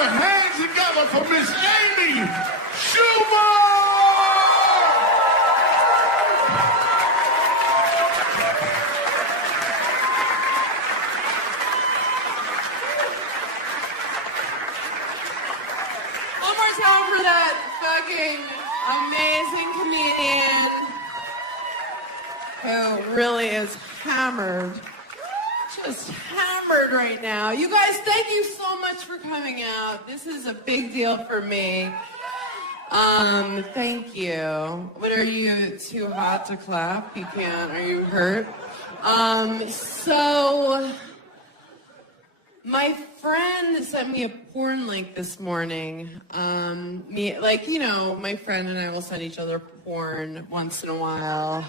your hands together for Miss Amy Schumer! One more time for that fucking amazing comedian who really is hammered. Just hammered right now. You guys, thank you so much for coming out. This is a big deal for me. Thank you. What, are you too hot to clap? You can't. Are you hurt? So my friend sent me a porn link this morning. My friend and I will send each other porn once in a while.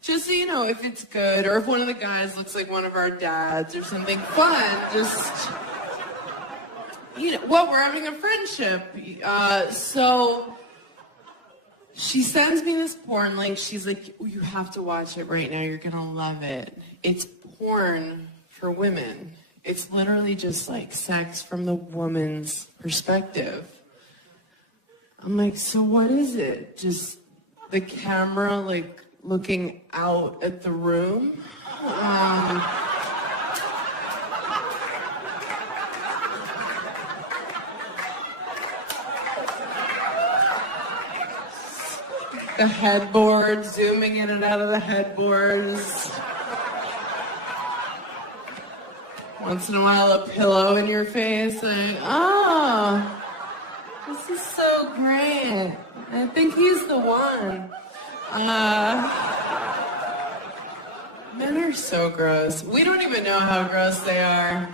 Just so you know if it's good, or if one of the guys looks like one of our dads or something fun, just, we're having a friendship. So she sends me this porn link. She's like, you have to watch it right now. You're going to love it. It's porn for women. It's literally just like sex from the woman's perspective. I'm like, so what is it? Just the camera, like, looking out at the room. The headboard, zooming in and out of the headboards. Once in a while, a pillow in your face, like, oh, this is so great. I think he's the one. Men are so gross. We don't even know how gross they are.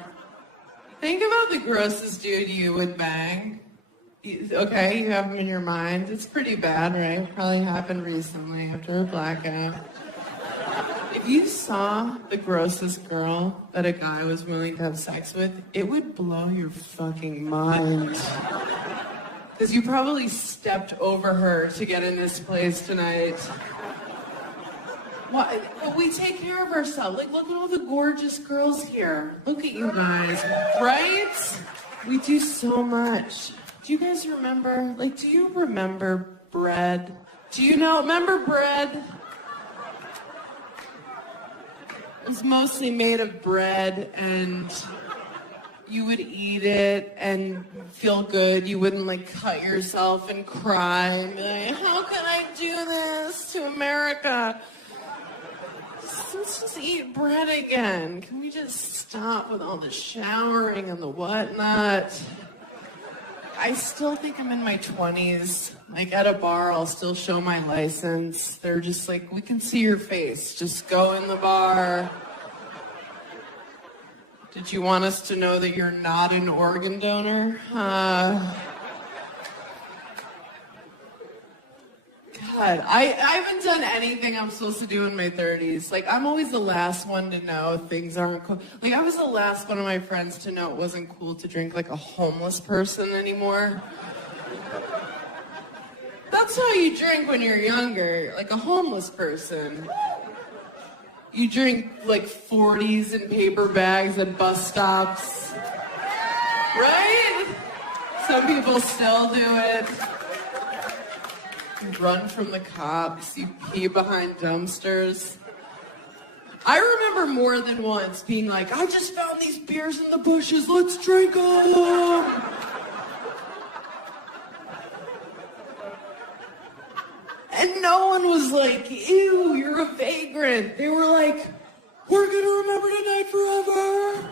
Think about the grossest dude you would bang. Okay, you have him in your mind. It's pretty bad, right? Probably happened recently after a blackout. If you saw the grossest girl that a guy was willing to have sex with, it would blow your fucking mind. Because you probably stepped over her to get in this place tonight. But we take care of ourselves. Like, look at all the gorgeous girls here. Look at you guys, right? We do so much. Do you guys remember, do you remember bread? Remember bread? It was mostly made of bread, and you would eat it and feel good. You wouldn't cut yourself and cry and be like, how can I do this to America? Let's just eat bread again. Can we just stop with all the showering and the whatnot? I still think I'm in my 20s. At a bar, I'll still show my license. They're just like, we can see your face. Just go in the bar. Did you want us to know that you're not an organ donor? God, I haven't done anything I'm supposed to do in my 30s. I'm always the last one to know things aren't cool. I was the last one of my friends to know it wasn't cool to drink like a homeless person anymore. That's how you drink when you're younger, like a homeless person. You drink 40s in paper bags at bus stops. Right? Some people still do it. You run from the cops. You pee behind dumpsters. I remember more than once being like, I just found these beers in the bushes. Let's drink them. And no one was like, ew, you're a vagrant. They were like, we're going to remember tonight forever.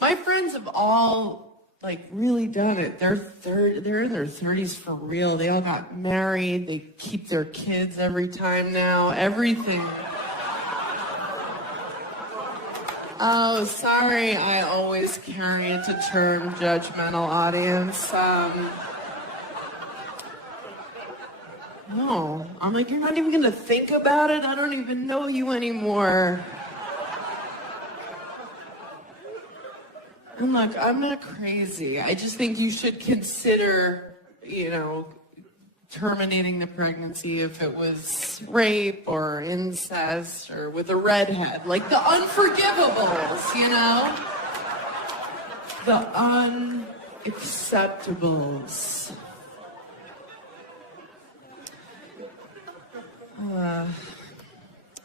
My friends have all, really done it. They're in their 30s for real. They all got married. They keep their kids every time now. Everything. Oh, sorry, I always carry it to term judgmental audience. No, I'm like, you're not even gonna think about it? I don't even know you anymore. And look, I'm not crazy. I just think you should consider, terminating the pregnancy if it was rape or incest or with a redhead. Like the unforgivables, you know? The unacceptables.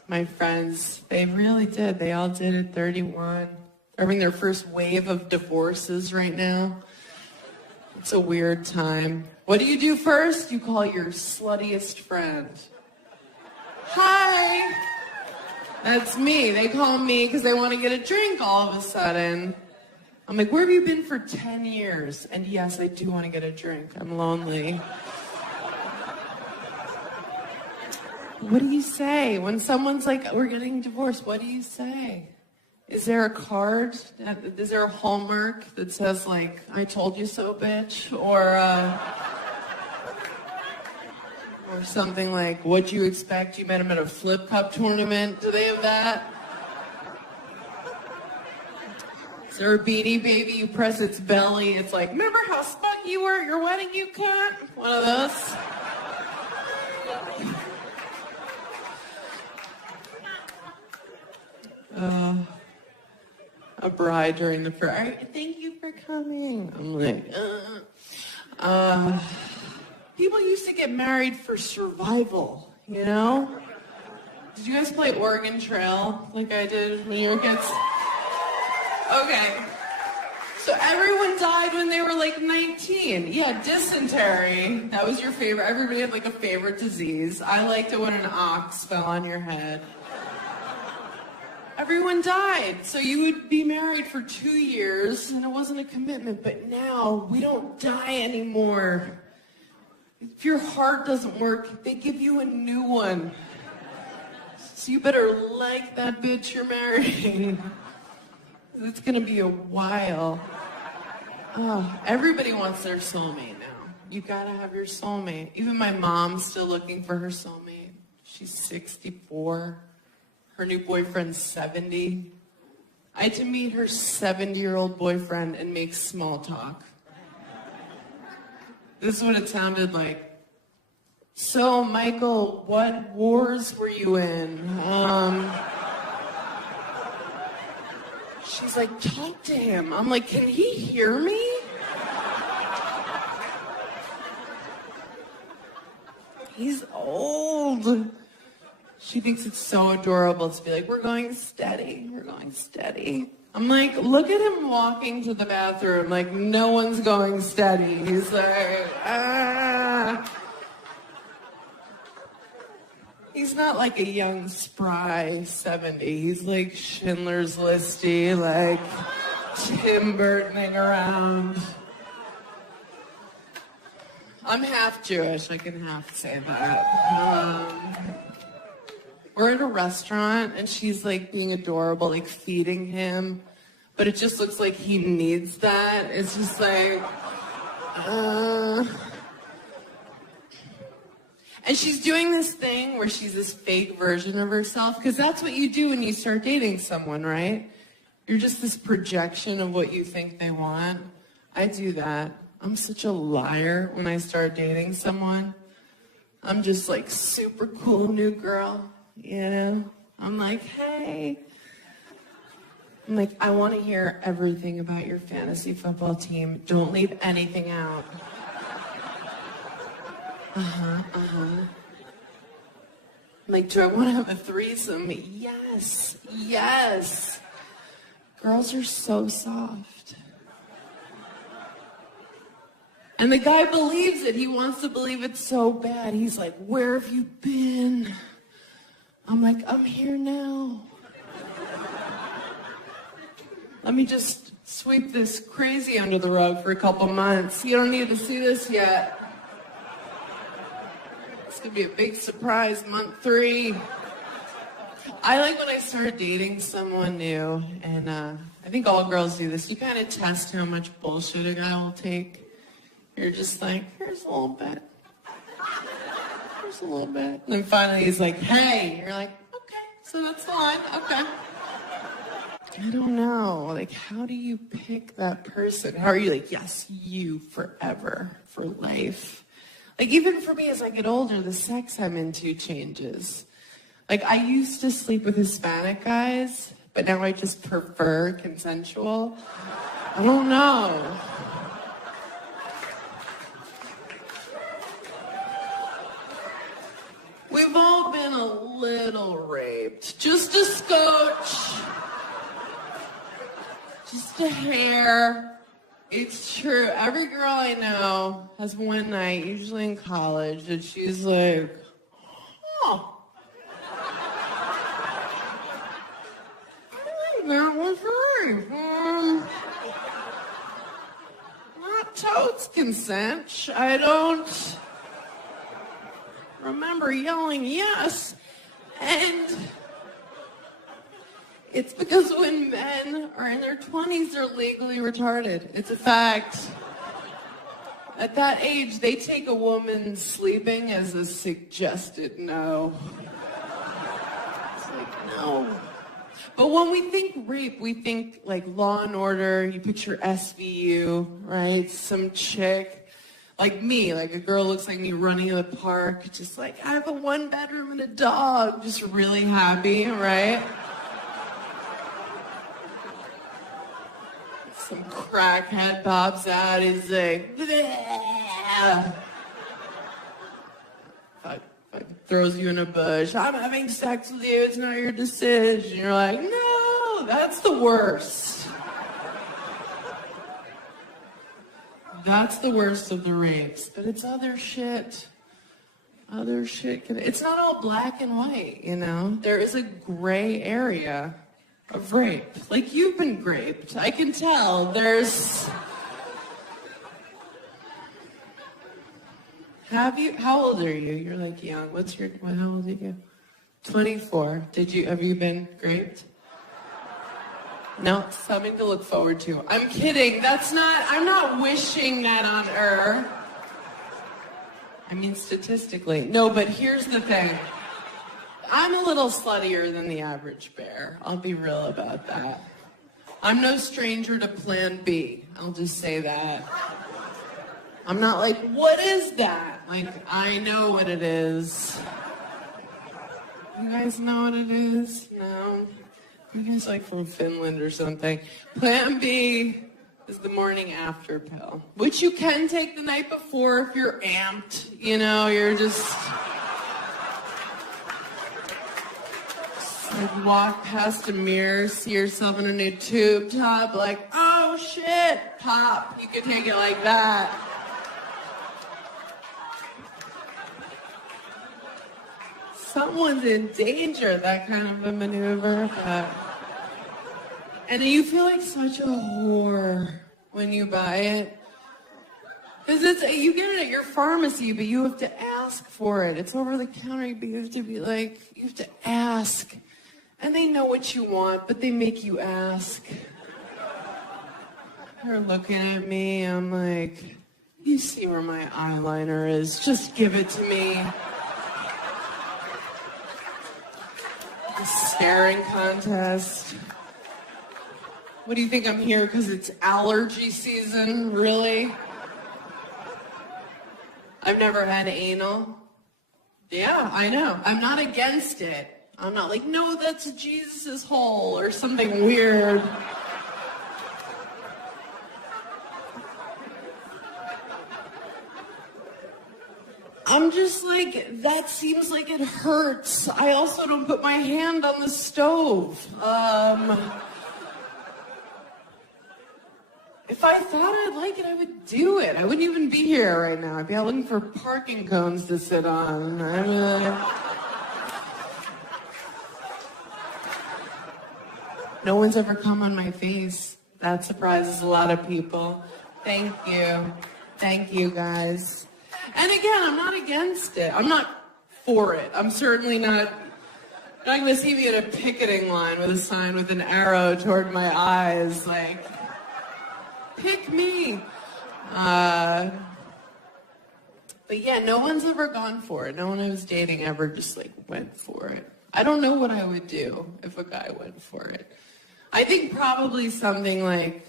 My friends, they really did. They all did at 31. They're having their first wave of divorces right now. It's a weird time. What do you do first? You call your sluttiest friend. Hi. That's me. They call me because they want to get a drink all of a sudden. I'm like, where have you been for 10 years? And yes, I do want to get a drink. I'm lonely. What do you say when someone's like, we're getting divorced? What do you say? Is there a card? Is there a hallmark that says, like, I told you so, bitch? Or something like, what'd you expect? You met him at a flip cup tournament. Do they have that? Is there a Beanie Baby? You press its belly. It's like, remember how smug you were at your wedding, you cunt? One of those. A bride during the prayer. Thank you for coming. I'm like, people used to get married for survival, you know? Did you guys play Oregon Trail like I did when you were kids? Okay. So everyone died when they were like 19. Yeah, dysentery. That was your favorite. Everybody had like a favorite disease. I liked it when an ox fell on your head. Everyone died. So you would be married for 2 years and it wasn't a commitment. But now we don't die anymore. If your heart doesn't work, they give you a new one. So you better like that bitch you're marrying. It's gonna be a while. Oh, everybody wants their soulmate now. You gotta have your soulmate. Even my mom's still looking for her soulmate. She's 64. Her new boyfriend's 70. I had to meet her 70-year-old boyfriend and make small talk. This is what it sounded like. So, Michael, what wars were you in? She's like, talk to him. I'm like, can he hear me? He's old. She thinks it's so adorable to be like, we're going steady. We're going steady. I'm like, look at him walking to the bathroom. Like, no one's going steady. He's like, ah. He's not like a young, spry 70. He's like Schindler's Listy, like Tim Burtoning around. I'm half Jewish. I can half say that. We're at a restaurant, and she's like being adorable, like feeding him. But it just looks like he needs that. It's just like, And she's doing this thing where she's this fake version of herself, because that's what you do when you start dating someone, right? You're just this projection of what you think they want. I do that. I'm such a liar when I start dating someone. I'm just like super cool new girl, you know? I'm like, hey. I'm like, I want to hear everything about your fantasy football team. Don't leave anything out. I'm like, do I want to have a threesome? Yes, yes. Girls are so soft. And the guy believes it. He wants to believe it so bad. He's like, where have you been? I'm like, I'm here now. Let me just sweep this crazy under the rug for a couple months. You don't need to see this yet. It's going to be a big surprise, month 3. I like when I start dating someone new, and I think all girls do this. You kind of test how much bullshit a guy will take. You're just like, here's a little bit. Here's a little bit. And then finally he's like, hey. You're like, okay, so that's the line. Okay. I don't know. Like, how do you pick that person? How are you like, yes, you forever, for life? Like, even for me, as I get older, the sex I'm into changes. Like, I used to sleep with Hispanic guys, but now I just prefer consensual. I don't know. We've all been a little raped. Just a scotch. Just a hair. It's true. Every girl I know has one night, usually in college, that she's like, oh. That was right. Not totes consent. I don't remember yelling yes. And it's because when men are in their 20s, they're legally retarded. It's a fact. At that age, they take a woman sleeping as a suggested no. It's like, no. But when we think rape, we think like Law and Order, you picture SVU, right? Some chick, like me, like a girl looks like me running in the park, just like, I have a 1-bedroom and a dog, just really happy, right? Some crackhead pops out, he's like, bleh. Throws you in a bush. I'm having sex with you. It's not your decision. You're like, no, that's the worst. That's the worst of the rapes. But it's other shit. Other shit. It's not all black and white, you know? There is a gray area of rape. Like, you've been raped. I can tell. There's... Have you? How old are you? You're like young. How old are you? 24. Have you been raped? No, something to look forward to. I'm kidding. I'm not wishing that on her. I mean, statistically. No, but here's the thing. I'm a little sluttier than the average bear. I'll be real about that. I'm no stranger to Plan B. I'll just say that. I'm not like, what is that? Like, I know what it is. You guys know what it is? No? You guys like from Finland or something. Plan B is the morning after pill, which you can take the night before if you're amped. You know, you're just like walk past a mirror, see yourself in a new tube top, like, oh shit, pop. You can take it like that. Someone's in danger, that kind of a maneuver. And you feel like such a whore when you buy it. Because you get it at your pharmacy, but you have to ask for it. It's over the counter, but you have to ask. And they know what you want, but they make you ask. They're looking at me, I'm like, you see where my eyeliner is, just give it to me. The staring contest. What do you think, I'm here because it's allergy season? Really? I've never had anal. Yeah, I know. I'm not against it. I'm not like, no, that's Jesus' hole or something weird. I'm just like, that seems like it hurts. I also don't put my hand on the stove. If I thought I'd like it, I would do it. I wouldn't even be here right now. I'd be out looking for parking cones to sit on. No one's ever come on my face. That surprises a lot of people. Thank you. Thank you, guys. And again, I'm not against it. I'm not for it. I'm certainly not going to see me at a picketing line with a sign with an arrow toward my eyes, like, pick me. But yeah, no one's ever gone for it. No one I was dating ever just like went for it. I don't know what I would do if a guy went for it. I think probably something like,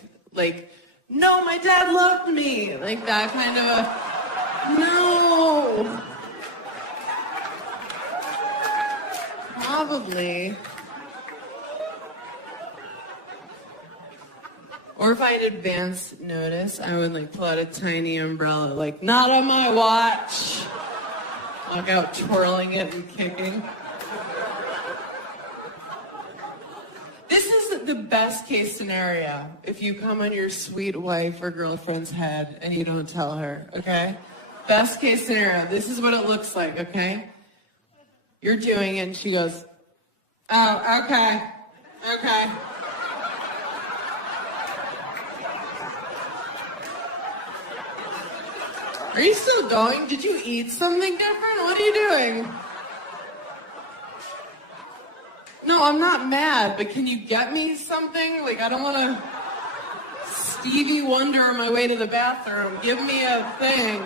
no, my dad loved me. Like that kind of a... No. Probably. Or if I had advance notice, I would like pull out a tiny umbrella, like, not on my watch. Walk out twirling it and kicking. This is the best case scenario if you come on your sweet wife or girlfriend's head and you don't tell her, okay? Best case scenario, this is what it looks like, okay? You're doing it and she goes, oh, okay, okay. Are you still going? Did you eat something different? What are you doing? No, I'm not mad, but can you get me something? Like, I don't want to Stevie Wonder on my way to the bathroom. Give me a thing.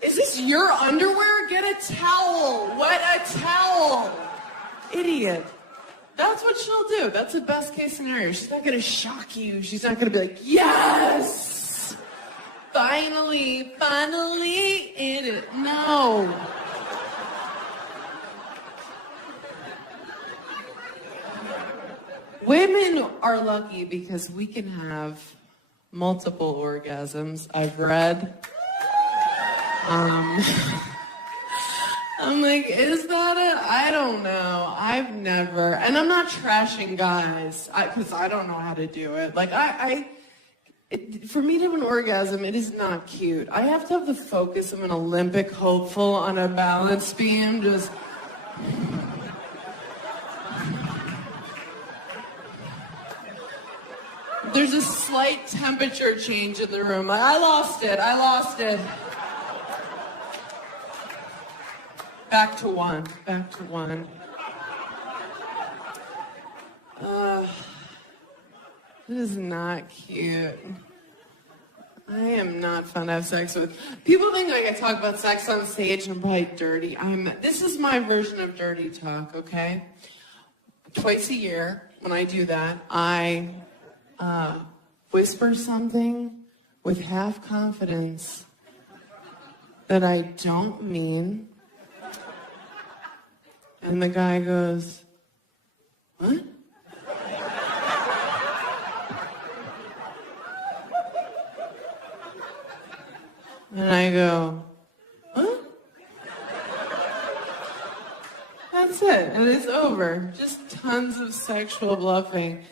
Is this your underwear? Get a towel. Wet a towel. Idiot. That's what she'll do. That's the best case scenario. She's not going to shock you. She's not going to be like, yes! Finally in it. No. Women are lucky because we can have multiple orgasms. I've read. I'm like, is that it? I don't know. I've never, and I'm not trashing guys, because I don't know how to do it. Like, for me to have an orgasm, it is not cute. I have to have the focus of an Olympic hopeful on a balance beam, just. There's a slight temperature change in the room. I lost it. Back to one. It is not cute. I am not fun to have sex with. People think like I talk about sex on stage and I'm probably dirty. This is my version of dirty talk, okay? Twice a year when I do that, I whisper something with half confidence that I don't mean. And the guy goes, what? And I go, huh? That's it. And it's over. Just tons of sexual bluffing.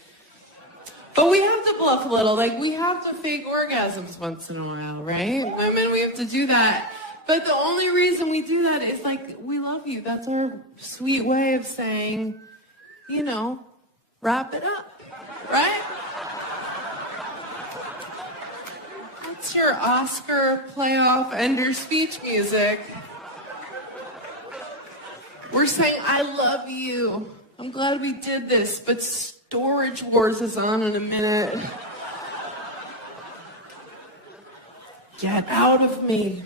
But we have to bluff a little. Like, we have to fake orgasms once in a while, right? Women, we have to do that. But the only reason we do that is, like, we love you. That's our sweet way of saying, you know, wrap it up, right? That's your Oscar playoff ender speech music. We're saying, I love you. I'm glad we did this, but Storage Wars is on in a minute. Get out of me.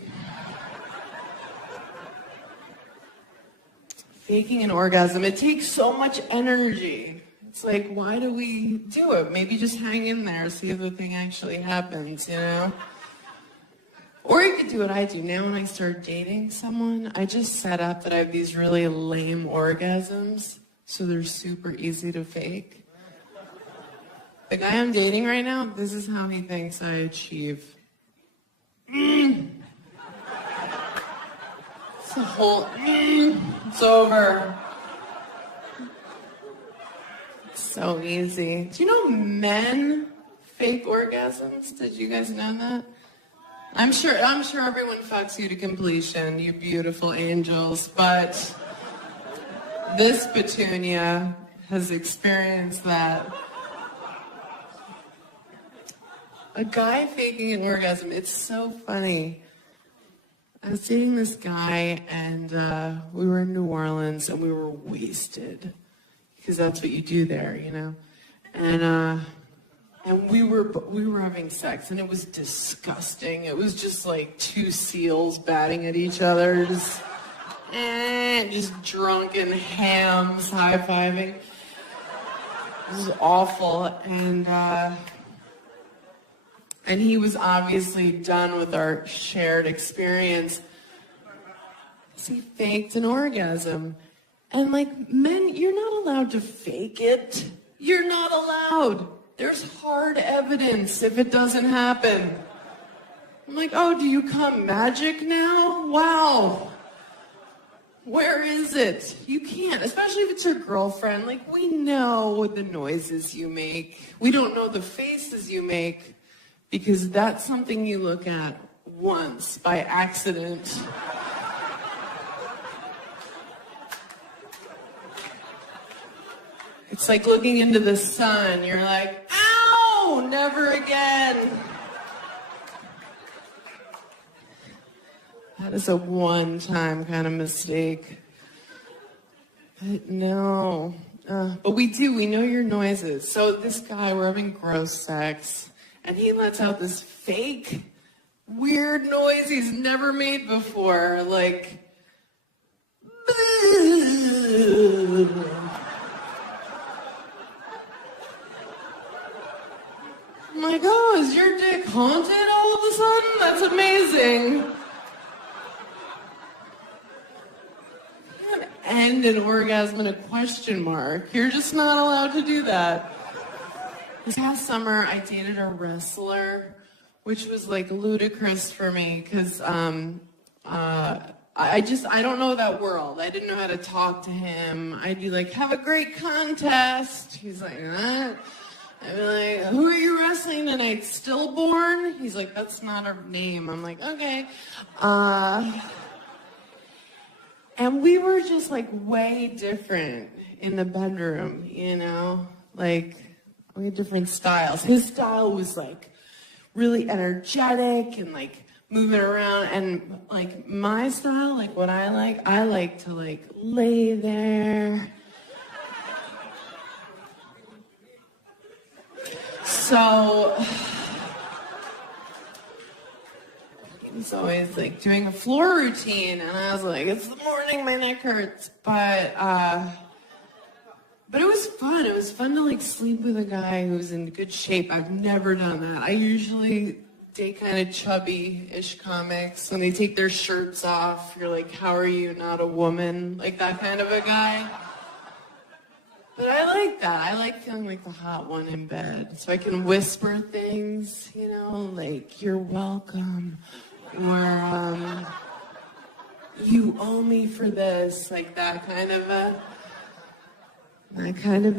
Faking an orgasm, it takes so much energy. It's like, why do we do it? Maybe just hang in there, see if the thing actually happens, you know? Or you could do what I do. Now when I start dating someone, I just set up that I have these really lame orgasms, so they're super easy to fake. The guy I'm dating right now, this is how he thinks I achieve. It's a whole, it's over. It's so easy. Do you know men fake orgasms? Did you guys know that? I'm sure everyone fucks you to completion, you beautiful angels, but this Petunia has experienced that. A guy faking an orgasm, it's so funny. I was dating this guy, and we were in New Orleans, and we were wasted, because that's what you do there, you know. And we were having sex, and it was disgusting. It was just like two seals batting at each other, just drunken hams high-fiving. It was awful, and And he was obviously done with our shared experience. So he faked an orgasm. And like, men, you're not allowed to fake it. You're not allowed. There's hard evidence if it doesn't happen. I'm like, oh, do you come magic now? Wow. Where is it? You can't, especially if it's your girlfriend. Like, we know the noises you make. We don't know the faces you make because that's something you look at once by accident. It's like looking into the sun. You're like, ow, never again. That is a one-time kind of mistake. But no. But we know your noises. So this guy, we're having gross sex, and he lets out this fake, weird noise he's never made before. Like, I'm like, oh, is your dick haunted all of a sudden? That's amazing. End an orgasm in a question mark. You're just not allowed to do that. This past summer, I dated a wrestler, which was like ludicrous for me because I don't know that world. I didn't know how to talk to him. I'd be like, have a great contest. He's like, what? I'd be like, who are you wrestling tonight? Stillborn? He's like, that's not her name. I'm like, okay. And we were just like way different in the bedroom, you know? Like, we had different styles. His style was like really energetic and like moving around. And like my style, like what I like to like lay there. So he's always like doing a floor routine, and I was like, it's the morning, my neck hurts. But it was fun. It was fun to like sleep with a guy who's in good shape. I've never done that. I usually date kind of chubby-ish comics. When they take their shirts off, you're like, how are you not a woman? Like that kind of a guy. But I like that. I like feeling like the hot one in bed. So I can whisper things, you know, like, you're welcome. Or, you owe me for this. Like that kind of a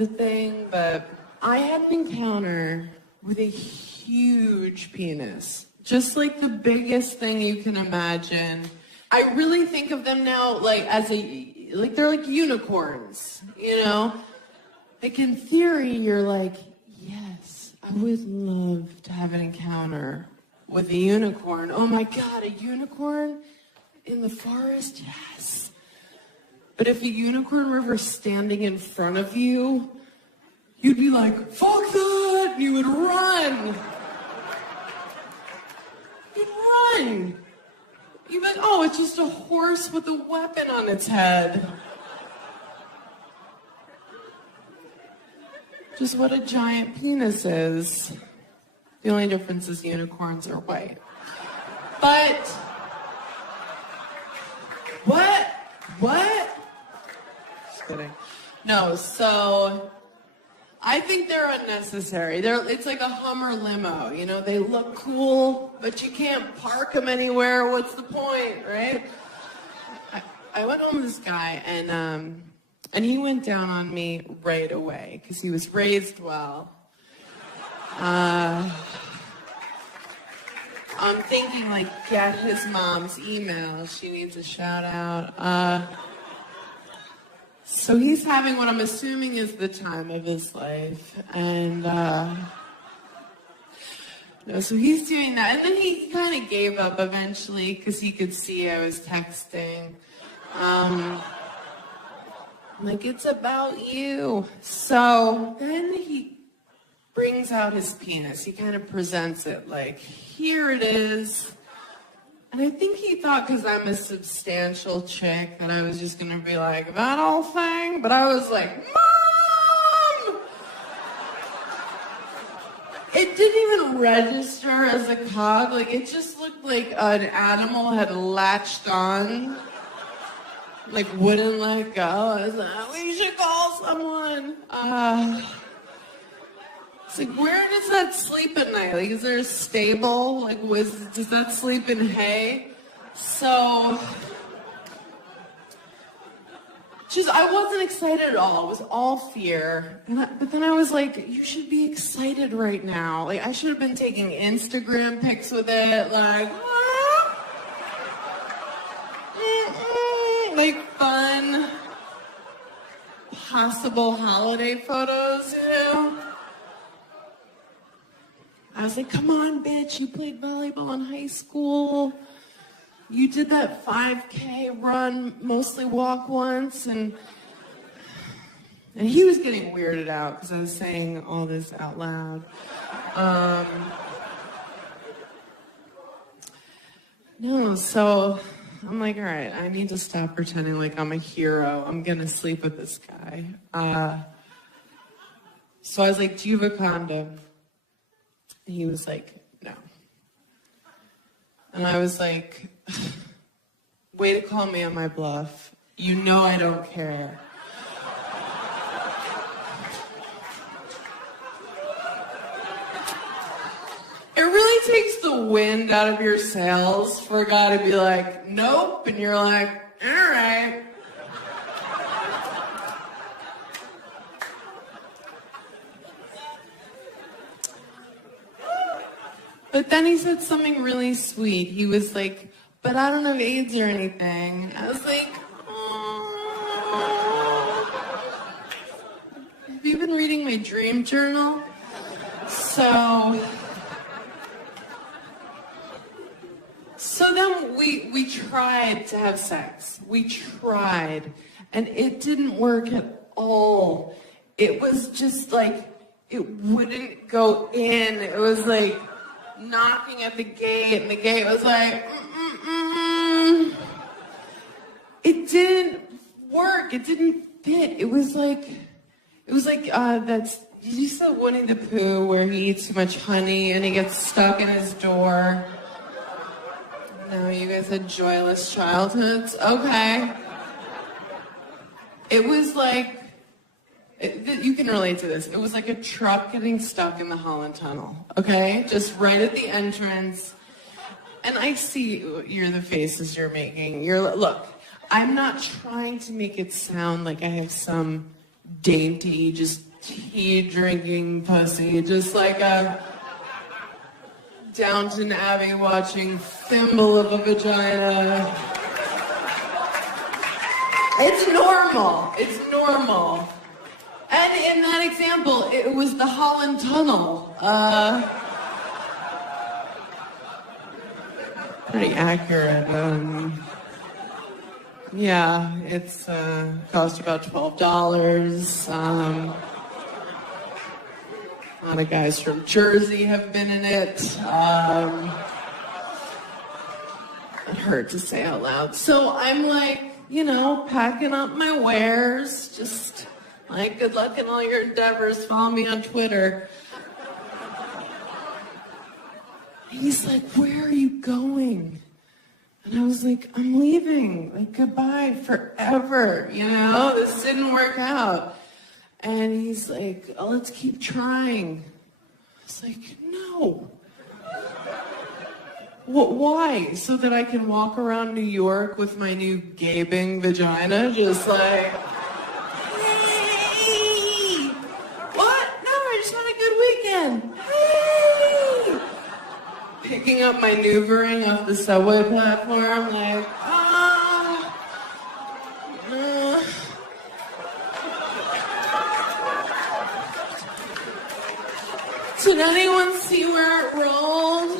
thing. But I had an encounter with a huge penis. Just like the biggest thing you can imagine. I really think of them now like they're like unicorns, you know? Like in theory, you're like, yes, I would love to have an encounter with a unicorn. Oh my God, a unicorn in the forest? Yes. But if a unicorn were standing in front of you, you'd be like, fuck that! And you would run. You'd run. You'd be like, oh, it's just a horse with a weapon on its head. Just what a giant penis is. The only difference is unicorns are white. But, what? Just kidding. No, so, I think they're unnecessary. It's like a Hummer limo, you know? They look cool, but you can't park them anywhere. What's the point, right? I went home with this guy, and he went down on me right away because he was raised well. I'm thinking, like, get his mom's email. She needs a shout out. So he's having what I'm assuming is the time of his life. And, no, so he's doing that. And then he kind of gave up eventually because he could see I was texting. Like, it's about you. So then he brings out his penis. He kind of presents it like, here it is. And I think he thought because I'm a substantial chick that I was just going to be like, that old thing? But I was like, Mom! it didn't even register as a cock. Like, it just looked like an animal had latched on. Like, wouldn't let go. I was like, we should call someone. It's like, where does that sleep at night? Like, is there a stable? Like, does that sleep in hay? So, I wasn't excited at all. It was all fear. But then I was like, you should be excited right now. Like, I should have been taking Instagram pics with it. Like, like fun, possible holiday photos, you know? I was like, come on, bitch, you played volleyball in high school. You did that 5K run, mostly walk once, and he was getting weirded out because I was saying all this out loud. No, so I'm like, all right, I need to stop pretending like I'm a hero. I'm gonna sleep with this guy. So I was like, do you have a condom? And he was like, no. And I was like, way to call me on my bluff. You know I don't care. It really takes the wind out of your sails for a guy to be like, nope, and you're like, all right. But then he said something really sweet. He was like, but I don't have AIDS or anything. I was like, oh. Have you been reading my dream journal? So then we tried to have sex. We tried. And it didn't work at all. It was just like, it wouldn't go in. It was like knocking at the gate, and the gate was like, It didn't work. It didn't fit. It was like did you see Winnie the Pooh where he eats too much honey and he gets stuck in his door? No, you guys had joyless childhoods? Okay. It was like, you can relate to this. It was like a truck getting stuck in the Holland Tunnel, okay? Just right at the entrance. And I see the faces you're making. Look, I'm not trying to make it sound like I have some dainty, just tea-drinking pussy, just like a Downton Abbey watching thimble of a vagina. It's normal. It's normal. And in that example, it was the Holland Tunnel. Pretty accurate. Yeah, it's cost about $12. A lot of guys from Jersey have been in it. It hurt to say out loud. So I'm like, packing up my wares, just like, good luck in all your endeavors. Follow me on Twitter. And he's like, where are you going? And I was like, I'm leaving. Like, goodbye forever. This didn't work out. And he's like, oh, let's keep trying. I was like, no. Why? So that I can walk around New York with my new gaping vagina, just like, hey! What? No, I just had a good weekend. Hey! Picking up my Noovering off the subway platform, like, Did anyone see where it rolled?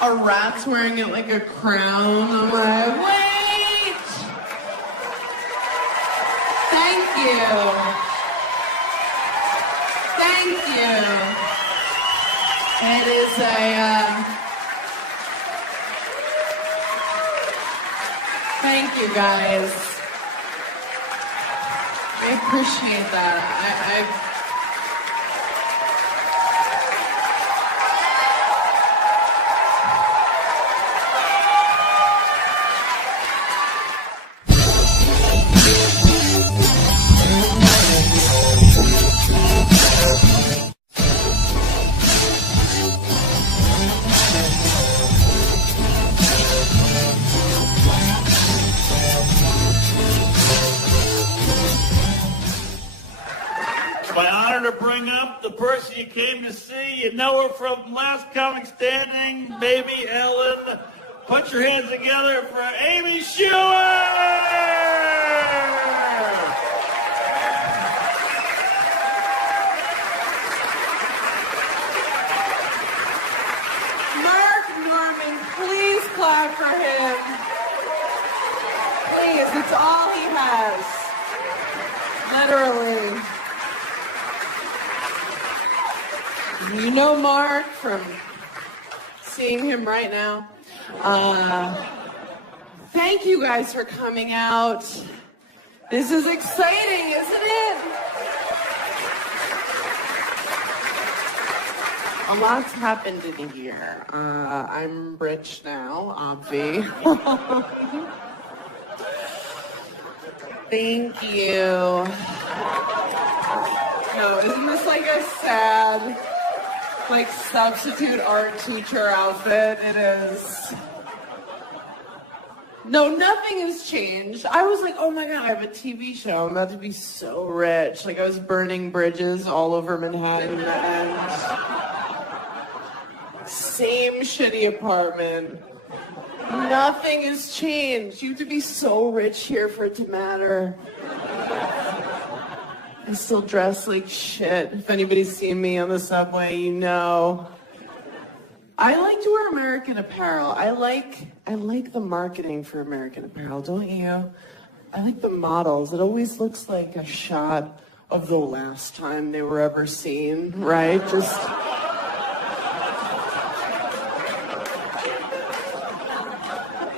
A rat's wearing it like a crown. I'm like, wait! Thank you. Thank you. It is thank you, guys. I appreciate that. honor to bring up the person you came to see. You know her from Last Comic Standing, Baby Ellen. Put your hands together for Amy Schumer! Please clap for him. Please, it's all he has. Literally. You know Mark from seeing him right now. Thank you guys for coming out. This is exciting, isn't it? A lot's happened in a year. I'm rich now, obvi. Thank you. No, isn't this like a sad, like, substitute art teacher outfit? It is. No, nothing has changed. I was like, oh my God, I have a TV show. I'm about to be so rich. Like, I was burning bridges all over Manhattan and... Same shitty apartment. Nothing has changed. You have to be so rich here for it to matter. I still dress like shit. If anybody's seen me on the subway, you know. I like to wear American Apparel. I like the marketing for American Apparel, don't you? I like the models. It always looks like a shot of the last time they were ever seen, right? Just...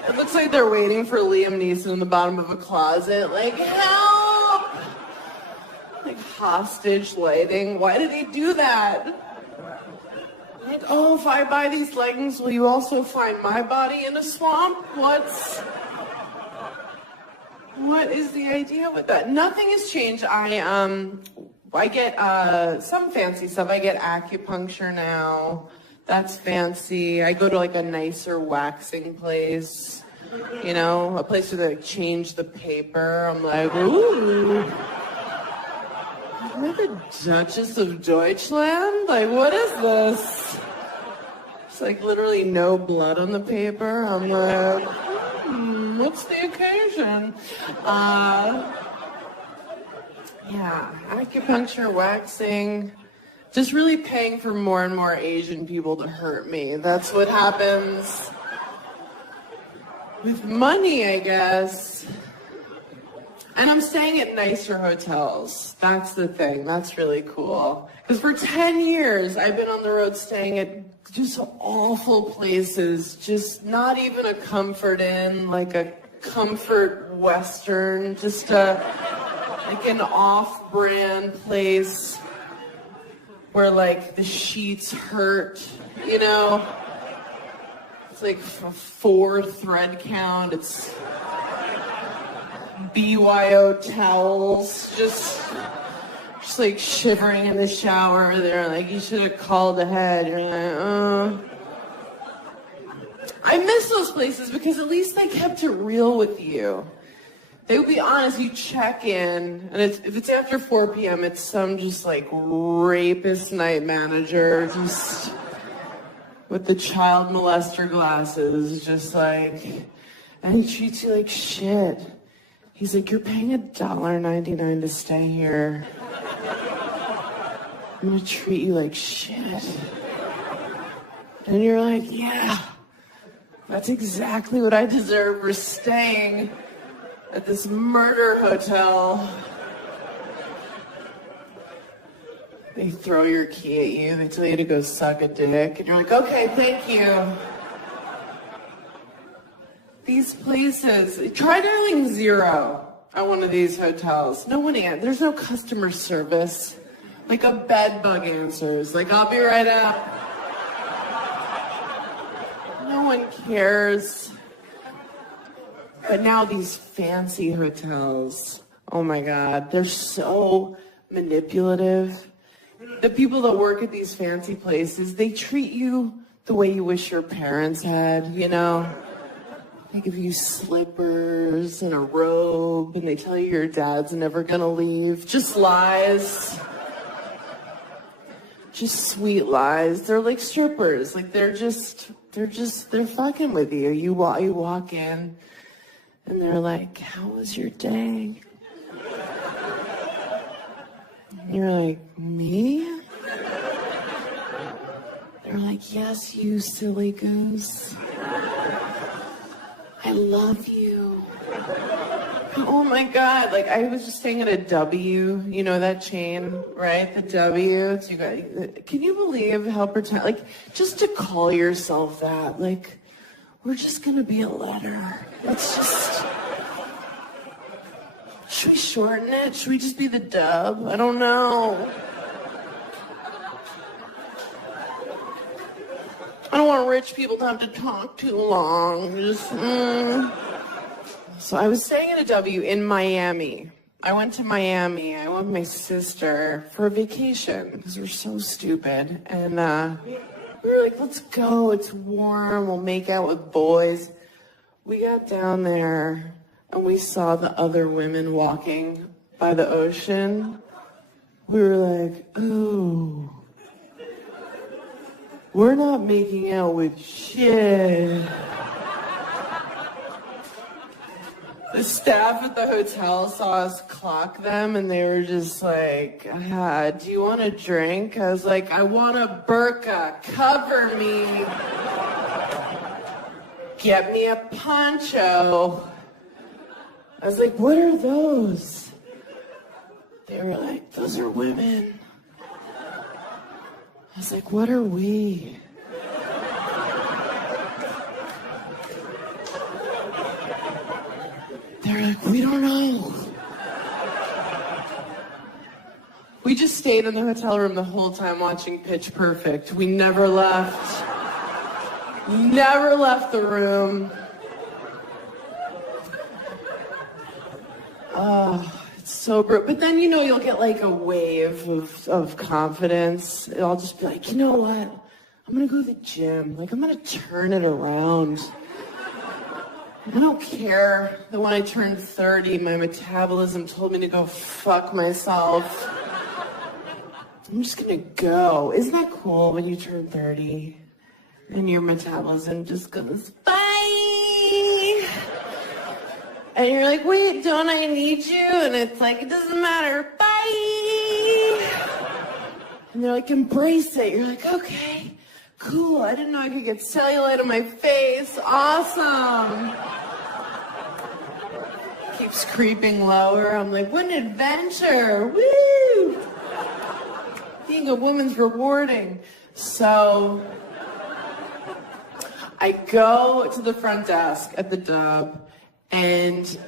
It looks like they're waiting for Liam Neeson in the bottom of a closet. Like, help! Like, hostage lighting. Why did he do that? Like, oh, if I buy these leggings, will you also find my body in a swamp? What is the idea with that? Nothing has changed. I get some fancy stuff. I get acupuncture now. That's fancy. I go to like a nicer waxing place. You know, a place where they like, change the paper. I'm like, ooh. Am I the Duchess of Deutschland? Like, what is this? It's like literally no blood on the paper. I'm like, what's the occasion? Yeah, acupuncture, waxing. Just really paying for more and more Asian people to hurt me. That's what happens with money, I guess. And I'm staying at nicer hotels. That's the thing. That's really cool. Because for 10 years, I've been on the road staying at just awful places. Just not even a Comfort Inn, like a Comfort Western. Just like an off-brand place where like the sheets hurt, you know? It's like a 4 thread count. It's BYO towels, just like shivering in the shower. They're like, you should have called ahead. You're like, I miss those places because at least they kept it real with you. They would be honest, you check in, and if it's after 4 p.m., it's some just like rapist night manager, just with the child molester glasses, just like, and he treats you like shit. He's like, you're paying $1.99 to stay here. I'm gonna treat you like shit. And you're like, yeah, that's exactly what I deserve for staying at this murder hotel. They throw your key at you, they tell you to go suck a dick, and you're like, okay, thank you. These places, try dialing 0 at one of these hotels. No one answers. There's no customer service. Like a bed bug answers. Like, I'll be right out. No one cares. But now these fancy hotels, oh my God, they're so manipulative. The people that work at these fancy places, they treat you the way you wish your parents had, you know? They give you slippers and a robe, and they tell you your dad's never gonna leave. Just lies. just sweet lies. They're like strippers. Like they're fucking with you. You walk in and they're like, how was your day? And you're like, me? They're like, yes, you silly goose. I love you. Oh my God, like I was just staying at a W, you know that chain, right? The W. It's you got, can you believe how like just to call yourself that, like we're just gonna be a letter. It's just, should we shorten it? Should we just be the dub? I don't know. I don't want rich people to have to talk too long. Just, So I was staying at a W in Miami. I went to Miami. I went with my sister for a vacation because we're so stupid. And we were like, let's go. It's warm. We'll make out with boys. We got down there and we saw the other women walking by the ocean. We were like, ooh. We're not making out with shit. The staff at the hotel saw us clock them and they were just like, do you want a drink? I was like, I want a burqa, cover me. Get me a poncho. I was like, what are those? They were like, those are women. I was like, what are we? They're like, we don't know. We just stayed in the hotel room the whole time watching Pitch Perfect. We never left. Never left the room. Oh, it's so brutal. But then, you know, you'll get like a wave of confidence. I'll just be like, you know what? I'm gonna go to the gym. Like, I'm gonna turn it around. I don't care that when I turned 30, my metabolism told me to go fuck myself. I'm just gonna go. Isn't that cool when you turn 30 and your metabolism just goes, bye? And you're like, wait, don't I need you? And it's like, it doesn't matter, bye. And they're like, embrace it. You're like, okay. Cool, I didn't know I could get cellulite on my face. Awesome. Keeps creeping lower. I'm like, what an adventure. Woo! Being a woman's rewarding. So I go to the front desk at the Dub, and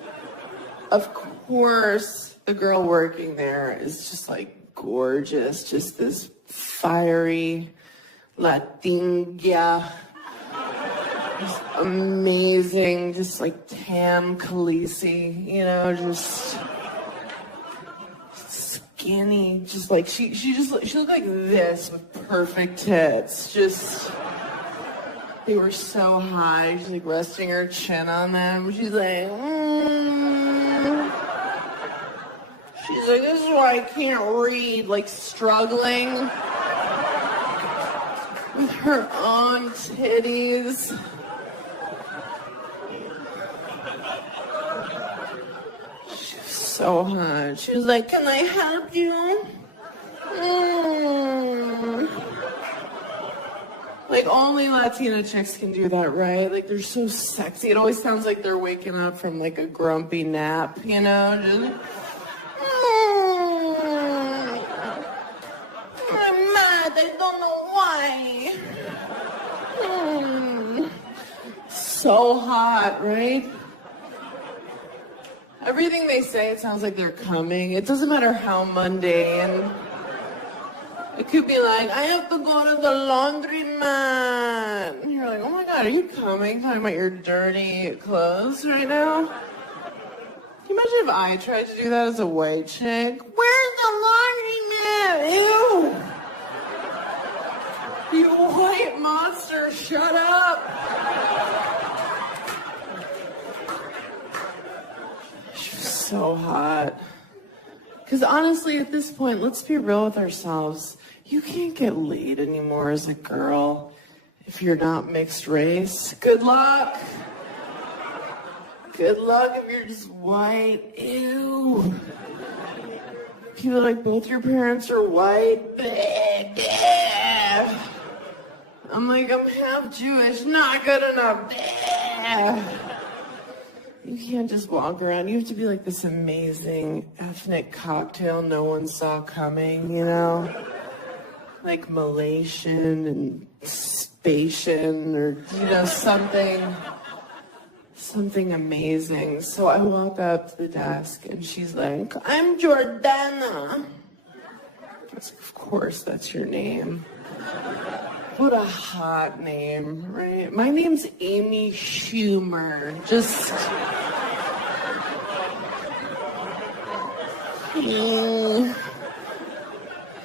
of course, the girl working there is just like gorgeous, just this fiery Latinga, just amazing, just like tan Khaleesi, you know, just skinny, just like she looked like this with perfect tits, just they were so high. She's like resting her chin on them. She's like, she's like, this is why I can't read, like struggling with her own titties. She was so hot. She was like, can I help you? Like, only Latina chicks can do that, right? Like, they're so sexy. It always sounds like they're waking up from, like, a grumpy nap, you know? Just, I'm mad. I don't know why. So hot, right? Everything they say, it sounds like they're coming. It doesn't matter how mundane. It could be like, I have to go to the laundromat. And you're like, oh my God, are you coming? Talking about your dirty clothes right now? Can you imagine if I tried to do that as a white chick? Where's the laundromat? Ew. You white monster, shut up. She was so hot. Because honestly, at this point, let's be real with ourselves. you can't get laid anymore as a girl if you're not mixed race. Good luck. Good luck if you're just white. Ew. People are like, both your parents are white. I'm like, I'm half Jewish. Not good enough. You can't just walk around. You have to be like this amazing ethnic cocktail no one saw coming, you know? Like Malaysian and Spatian or, you know, something amazing. So I walk up to the desk and she's like, I'm Jordana. I was like, of course, that's your name. What a hot name, right? My name's Amy Schumer. Just...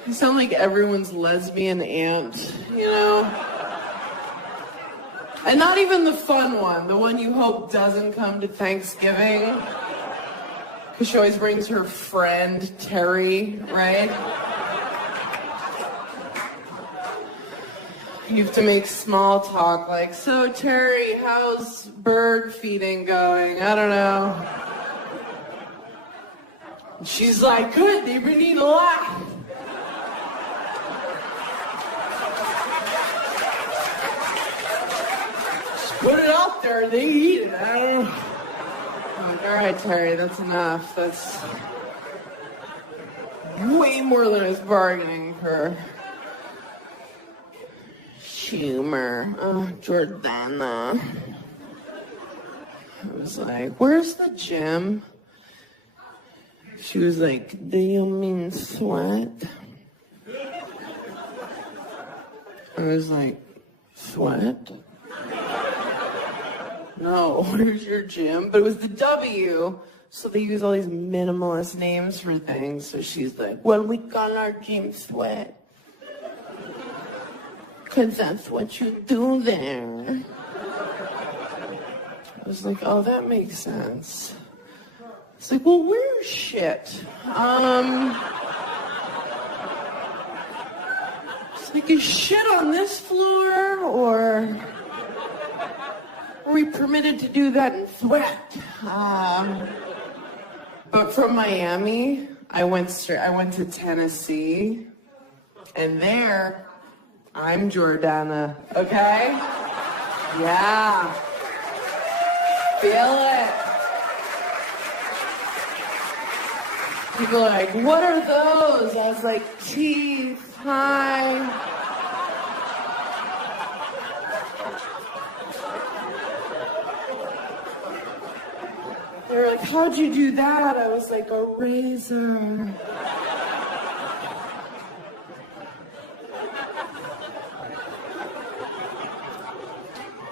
You sound like everyone's lesbian aunt, you know? And not even the fun one, the one you hope doesn't come to Thanksgiving. Because she always brings her friend, Terry, right? You have to make small talk like, so Terry, how's bird feeding going? I don't know. And she's like, good, they've been eating a lot. Just put it out there, they eat it. I don't know. I'm like, all right, Terry, that's enough. That's way more than I was bargaining for. Schumer. Oh, Jordana. I was like, where's the gym? She was like, do you mean sweat? I was like, sweat? No, where's your gym? But it was the W, so they use all these minimalist names for things. So she's like, well, we call our gym Sweat. Because that's what you do there. I was like, oh, that makes sense. It's like, well, where's shit? It's like, is shit on this floor, or are we permitted to do that in sweat? But from Miami, I went to Tennessee, and there, I'm Jordana, okay? Yeah. Feel it. People are like, what are those? I was like, teeth, hi. They were like, how'd you do that? I was like, a razor.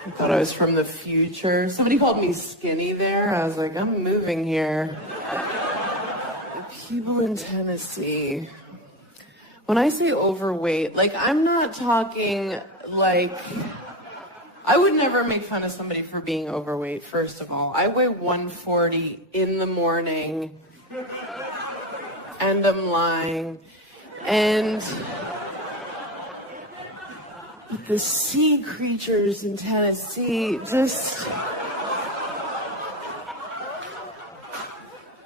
I thought I was from the future. Somebody called me skinny there. I was like, I'm moving here. The people in Tennessee. When I say overweight, like, I'm not talking like... I would never make fun of somebody for being overweight, first of all. I weigh 140 in the morning, and I'm lying. And the sea creatures in Tennessee just...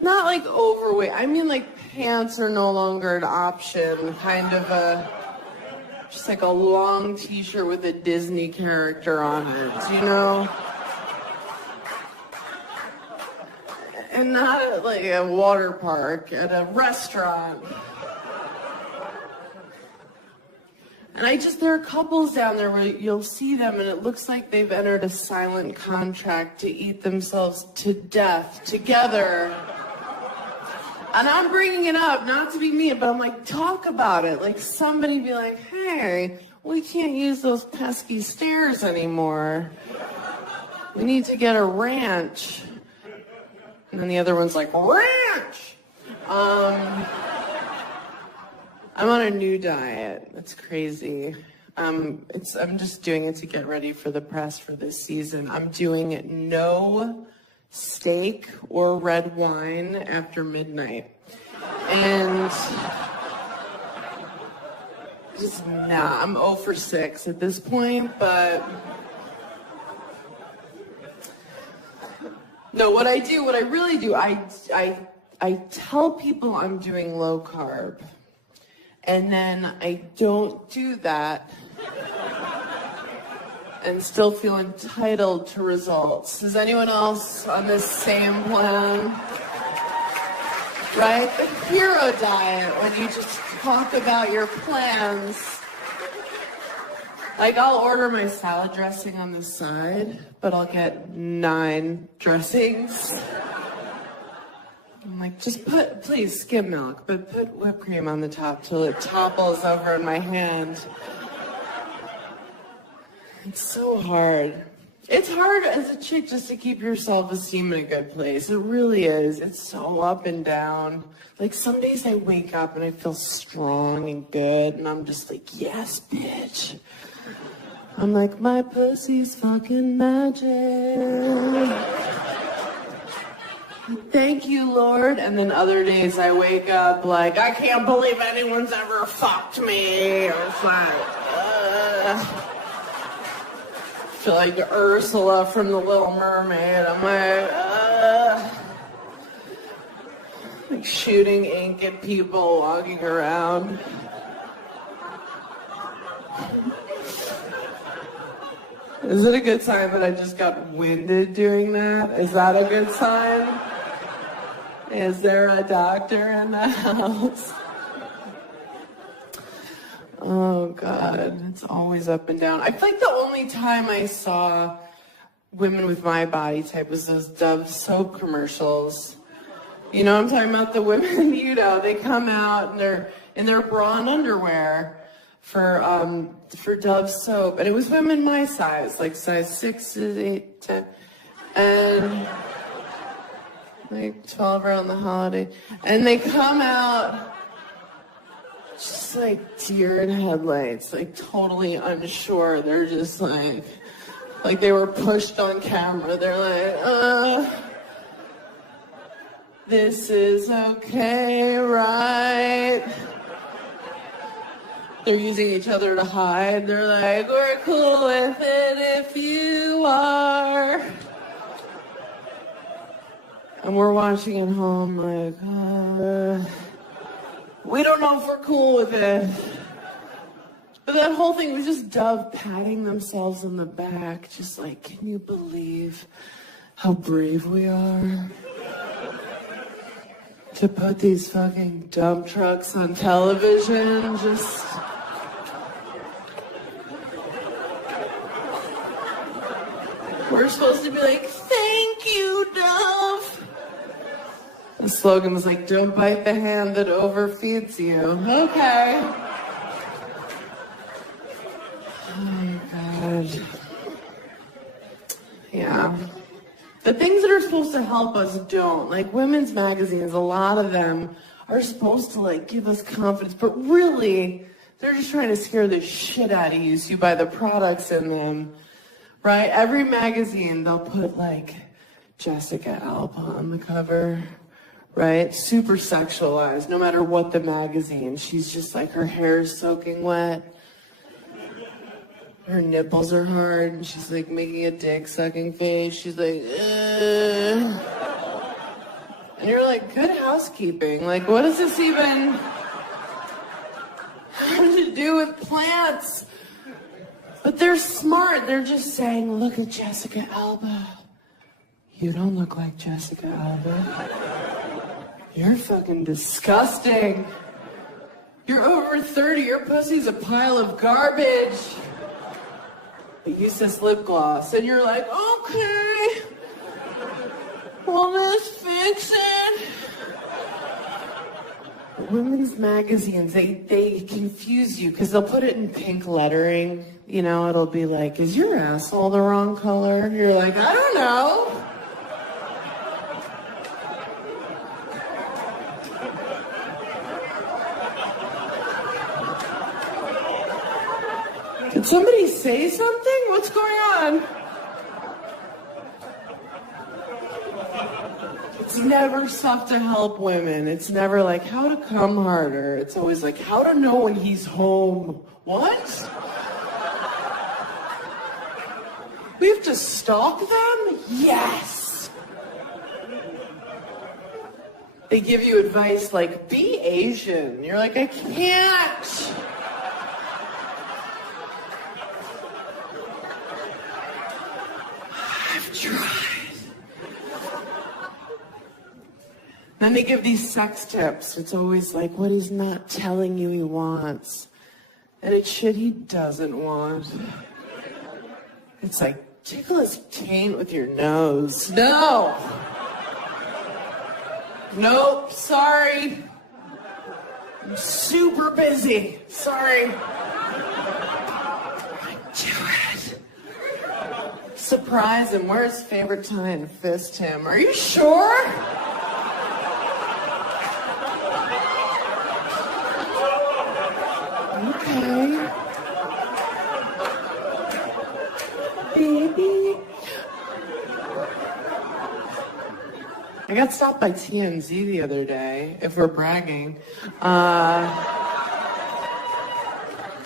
Not like overweight. I mean, like, pants are no longer an option. Kind of just like a long t-shirt with a Disney character on it, you know? And not at like a water park, at a restaurant. And there are couples down there where you'll see them and it looks like they've entered a silent contract to eat themselves to death together. And I'm bringing it up, not to be mean, but I'm like, talk about it. Like, somebody be like, hey, we can't use those pesky stairs anymore. We need to get a ranch. And then the other one's like, ranch! I'm on a new diet. That's crazy. I'm just doing it to get ready for the press for this season. I'm doing no steak or red wine after midnight. And Just, nah, I'm 0 for 6 at this point, but... No, what I really do, I tell people I'm doing low carb, and then I don't do that, and still feel entitled to results. Is anyone else on this same plan? Right? The hero diet, when you just talk about your plans. Like, I'll order my salad dressing on the side, but I'll get 9 dressings. I'm like, just please, skim milk, but put whipped cream on the top till it topples over in my hand. It's so hard. It's hard as a chick just to keep your self-esteem in a good place. It really is. It's so up and down. Like, some days I wake up and I feel strong and good, and I'm just like, yes, bitch. I'm like, my pussy's fucking magic. Thank you, Lord. And then other days I wake up like, I can't believe anyone's ever fucked me. Or it's like, I feel like Ursula from The Little Mermaid. I'm like shooting ink at people walking around. Is it a good sign that I just got winded doing that? Is that a good sign? Is there a doctor in the house? Oh, God. It's always up and down. I feel like the only time I saw women with my body type was those Dove soap commercials. You know what I'm talking about? The women, you know, they come out and they're in their bra and underwear for Dove soap. And it was women my size, like size 6, 8, 10. And like 12 around the holiday. And they come out just like deer in headlights, like totally unsure. They're just like they were pushed on camera. They're like, this is okay, right? They're using each other to hide. They're like, we're cool with it if you are. And we're watching at home like, we don't know if we're cool with it. But that whole thing was just Dove patting themselves on the back, just like, can you believe how brave we are? To put these fucking dump trucks on television, just... We're supposed to be like, thank you, Dove. The slogan was like, don't bite the hand that overfeeds you. Okay. Oh, God. Yeah. The things that are supposed to help us don't. Like women's magazines, a lot of them are supposed to like give us confidence, but really, they're just trying to scare the shit out of you so you buy the products in them. Right? Every magazine, they'll put like Jessica Alba on the cover. Right? Super sexualized, no matter what the magazine. She's just like, her hair is soaking wet. Her nipples are hard, and she's like making a dick-sucking face. She's like, ugh. And you're like, good housekeeping. Like, what does this even have to do with plants? But they're smart. They're just saying, look at Jessica Alba. You don't look like Jessica Alba. You're fucking disgusting. You're over 30. Your pussy's a pile of garbage. But use this lip gloss. And you're like, okay. Will this fix it? Women's magazines, they confuse you because they'll put it in pink lettering. You know, it'll be like, is your asshole the wrong color? You're like, I don't know. Did somebody say something? What's going on? It's never stuff to help women. It's never like how to come harder. It's always like how to know when he's home. What? We have to stalk them? Yes. They give you advice like, be Asian. You're like, I can't. I've tried. Then they give these sex tips. It's always like what he's not telling you he wants. And it's shit he doesn't want. It's like, tickle his taint with your nose. No! Nope, sorry. I'm super busy. Sorry. Do it. Surprise him. Where's his favorite time? Fist him. Are you sure? Okay. Baby. I got stopped by TMZ the other day, if we're bragging. I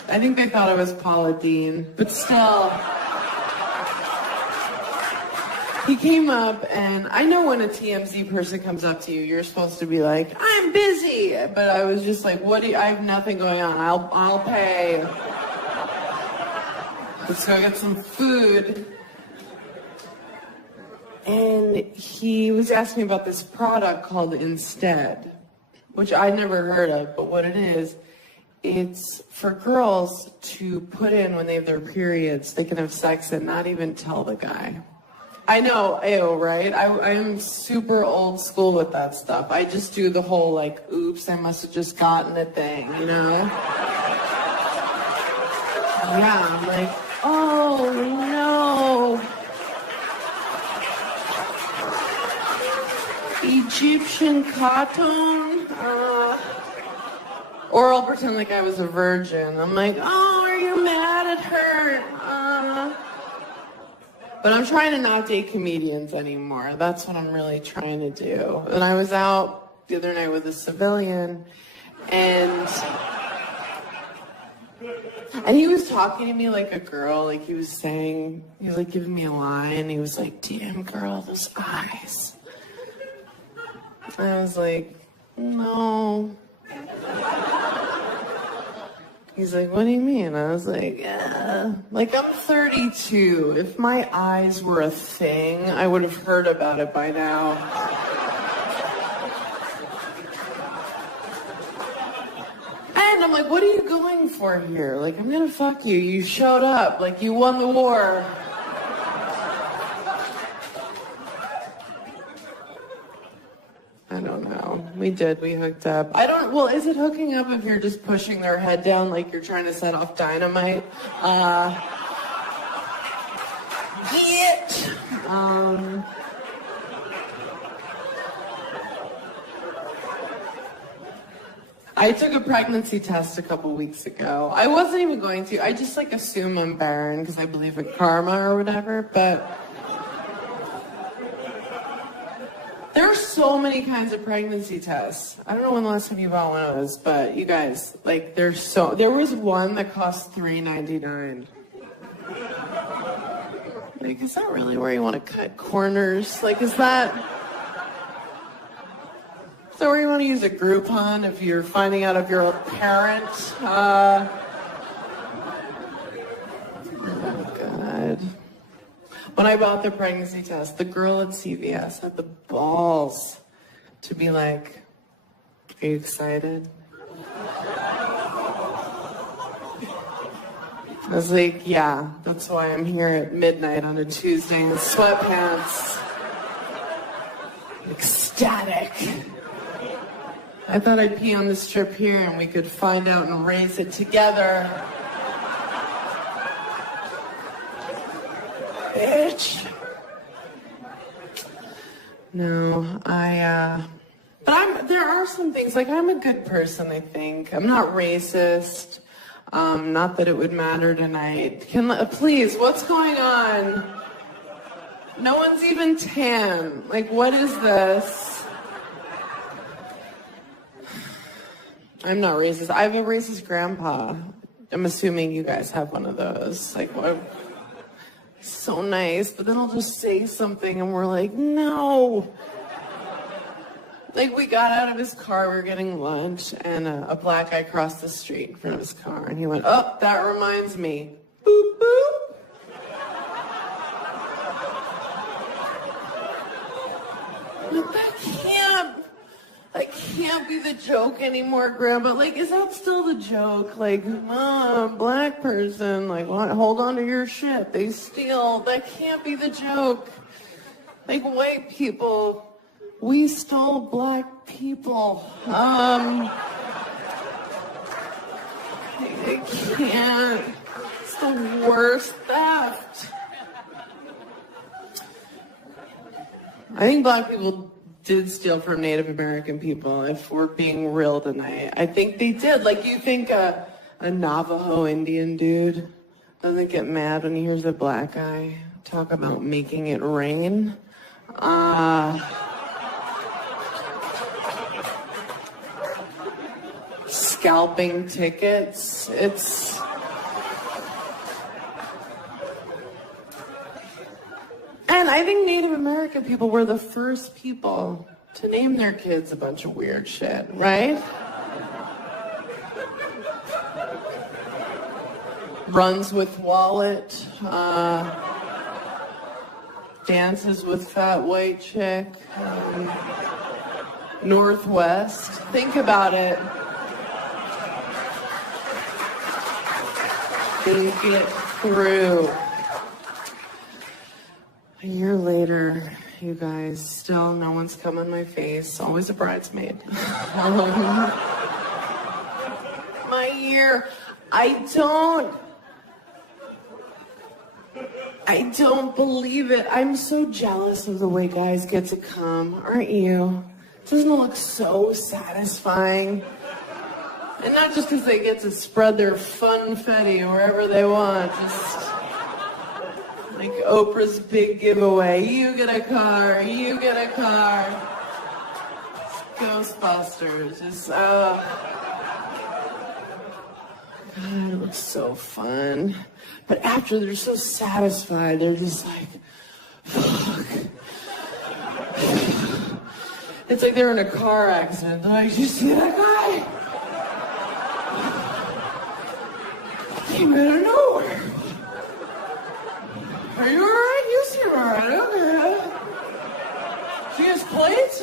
think they thought I was Paula Deen, but still. He came up, and I know when a TMZ person comes up to you, you're supposed to be like, I'm busy. But I was just like, I have nothing going on. I'll pay. Let's go get some food. And he was asking me about this product called Instead, which I'd never heard of, but what it is, it's for girls to put in when they have their periods, they can have sex and not even tell the guy. I know, ew, right? I'm super old school with that stuff. I just do the whole, like, oops, I must have just gotten a thing, you know? Yeah, I'm like, oh, no. Egyptian cotton? Or I'll pretend like I was a virgin. I'm like, oh, are you mad at her? But I'm trying to not date comedians anymore. That's what I'm really trying to do. And I was out the other night with a civilian, and he was talking to me like a girl. Like he was like giving me a line. He was like, damn girl, those eyes. And I was like, no. He's like, what do you mean? I was like, yeah. Like, I'm 32. If my eyes were a thing, I would have heard about it by now. And I'm like, what are you going for here? Like, I'm gonna fuck you. You showed up. Like, you won the war. I don't know. We hooked up. Well, is it hooking up if you're just pushing their head down like you're trying to set off dynamite? Get! I took a pregnancy test a couple weeks ago. I wasn't even going to. I just like assume I'm barren because I believe in karma or whatever, but there are so many kinds of pregnancy tests. I don't know when the last time you bought one of those, but you guys, like, there was one that cost $3.99. Like, is that really where you want to cut corners? Like, is that where you want to use a Groupon if you're finding out if you're a parent? Oh, God. When I bought the pregnancy test, the girl at CVS had the balls to be like, are you excited? I was like, yeah, that's why I'm here at midnight on a Tuesday in sweatpants. Ecstatic. I thought I'd pee on this trip here and we could find out and raise it together. Bitch. No, but there are some things, like I'm a good person, I think. I'm not racist. Not that it would matter tonight. Please, what's going on? No one's even tan. Like, what is this? I'm not racist. I have a racist grandpa. I'm assuming you guys have one of those. Like, what? So nice, but then I'll just say something and we're like, no. Like, we got out of his car, we were getting lunch, and a black guy crossed the street in front of his car, and he went, oh, that reminds me. Boop, boop. But that can't be the joke anymore, Grandma. Like, is that still the joke? Like, black person, like, what? Hold on to your shit. They steal. That can't be the joke. Like, white people, we stole black people. It can't. It's the worst theft. I think black people did steal from Native American people, if we're being real tonight. I think they did. Like, you think a Navajo Indian dude doesn't get mad when he hears a black guy talk about making it rain? Scalping tickets. And I think Native American people were the first people to name their kids a bunch of weird shit, right? Runs with wallet, dances with fat white chick, Northwest. Think about it. Think it through. A year later, you guys, still no one's come on my face. Always a bridesmaid. My year. I don't believe it. I'm so jealous of the way guys get to come, aren't you? Doesn't it look so satisfying? And not just because they get to spread their funfetti wherever they want, just like Oprah's big giveaway. You get a car, you get a car. Ghostbusters. Just, God, it looks so fun. But after they're so satisfied, they're just like, fuck. It's like they're in a car accident. They're like, you see that guy? Came out of nowhere. Are you alright? You seem alright. Okay. She has plates?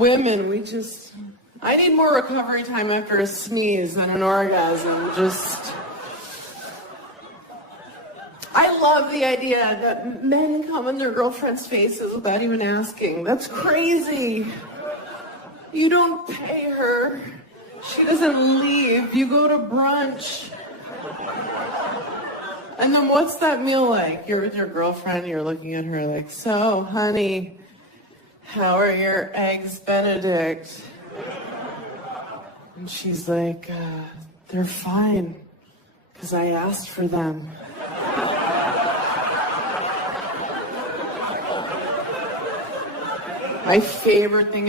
Women, I need more recovery time after a sneeze than an orgasm. I love the idea that men come in their girlfriends' faces without even asking. That's crazy. You don't pay her. She doesn't leave. You go to brunch. And then what's that meal like? You're with your girlfriend, you're looking at her like, so, honey, how are your eggs Benedict? And she's like, they're fine, because I asked for them. My favorite thing